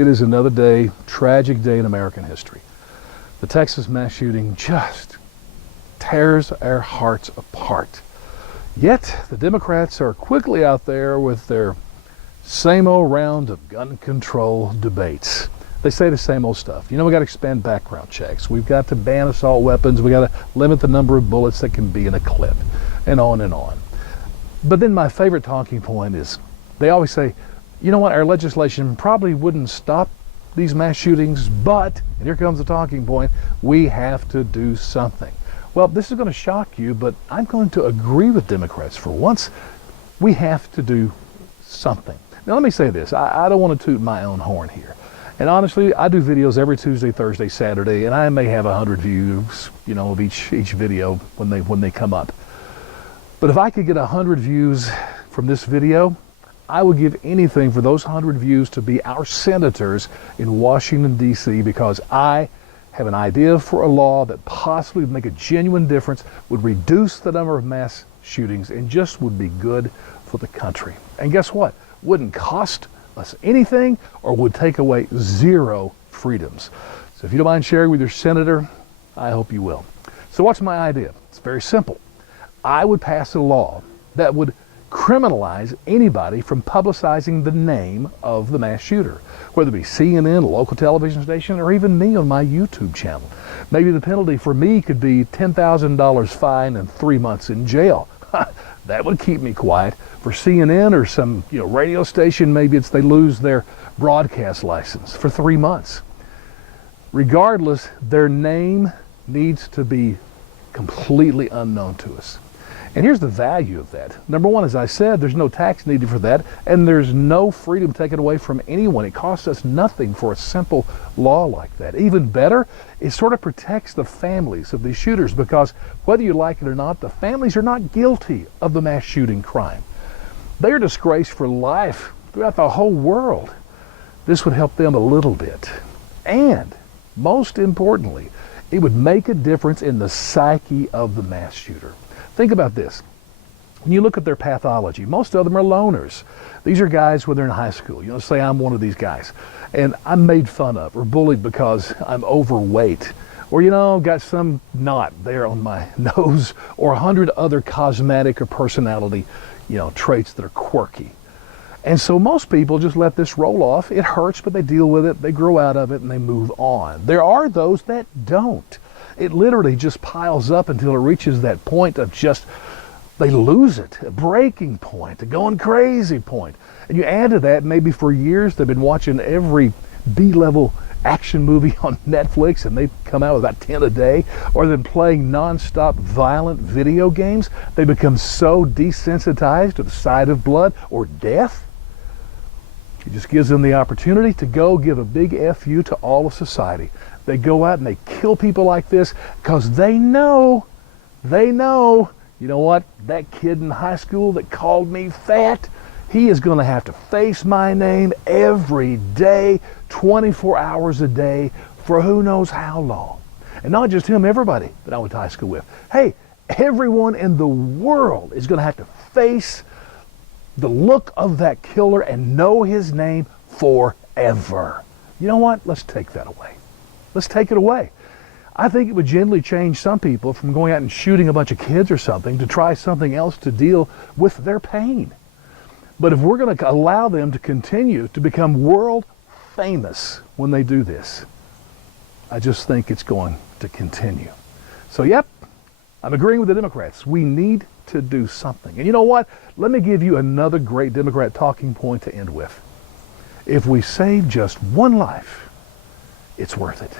It is another day, tragic day in American history. The Texas mass shooting just tears our hearts apart. Yet, the Democrats are quickly out there with their same old round of gun control debates. They say the same old stuff. You know, we got to expand background checks. We've got to ban assault weapons. We got to limit the number of bullets that can be in a clip, and on and on. But then my favorite talking point is they always say, you know what, our legislation probably wouldn't stop these mass shootings, but, and here comes the talking point, we have to do something. Well, this is going to shock you, but I'm going to agree with Democrats for once. We have to do something. Now, let me say this. I don't want to toot my own horn here. And honestly, I do videos every Tuesday, Thursday, Saturday, and I may have 100 views, you know, of each video when they come up. But if I could get 100 views from this video, I would give anything for those 100 views to be our senators in Washington, D.C., because I have an idea for a law that possibly would make a genuine difference, would reduce the number of mass shootings, and just would be good for the country. And guess what? Wouldn't cost us anything or would take away zero freedoms. So if you don't mind sharing with your senator, I hope you will. So what's my idea? It's very simple. I would pass a law that would criminalize anybody from publicizing the name of the mass shooter, whether it be CNN, a local television station, or even me on my YouTube channel. Maybe the penalty for me could be $10,000 fine and 3 months in jail. That would keep me quiet. For CNN or some radio station, maybe it's they lose their broadcast license for 3 months. Regardless, their name needs to be completely unknown to us. And here's the value of that. Number one, as I said, there's no tax needed for that, and there's no freedom taken away from anyone. It costs us nothing for a simple law like that. Even better, it sort of protects the families of these shooters, because whether you like it or not, the families are not guilty of the mass shooting crime. They are disgraced for life throughout the whole world. This would help them a little bit. And most importantly, it would make a difference in the psyche of the mass shooter. Think about this. When you look at their pathology, most of them are loners. These are guys when they're in high school. Say I'm one of these guys, and I'm made fun of or bullied because I'm overweight, or got some knot there on my nose, or 100 other cosmetic or personality traits that are quirky. And so most people just let this roll off. It hurts, but they deal with it, they grow out of it, and they move on. There are those that don't. It literally just piles up until it reaches that point of just, they lose it, a breaking point, a going crazy point. And you add to that, maybe for years they've been watching every B-level action movie on Netflix, and they come out with about 10 a day, or they're playing non-stop violent video games. They become so desensitized to the sight of blood or death. It just gives them the opportunity to go give a big FU to all of society. They go out and they kill people like this because they know, you know what, that kid in high school that called me fat, he is going to have to face my name every day, 24 hours a day, for who knows how long. And not just him, everybody that I went to high school with. Hey, everyone in the world is going to have to face the look of that killer and know his name forever. You know what? Let's take that away. Let's take it away. I think it would generally change some people from going out and shooting a bunch of kids or something to try something else to deal with their pain. But if we're going to allow them to continue to become world famous when they do this, I just think it's going to continue. So, yep, I'm agreeing with the Democrats. We need to do something. And you know what? Let me give you another great Democrat talking point to end with. If we save just one life, it's worth it.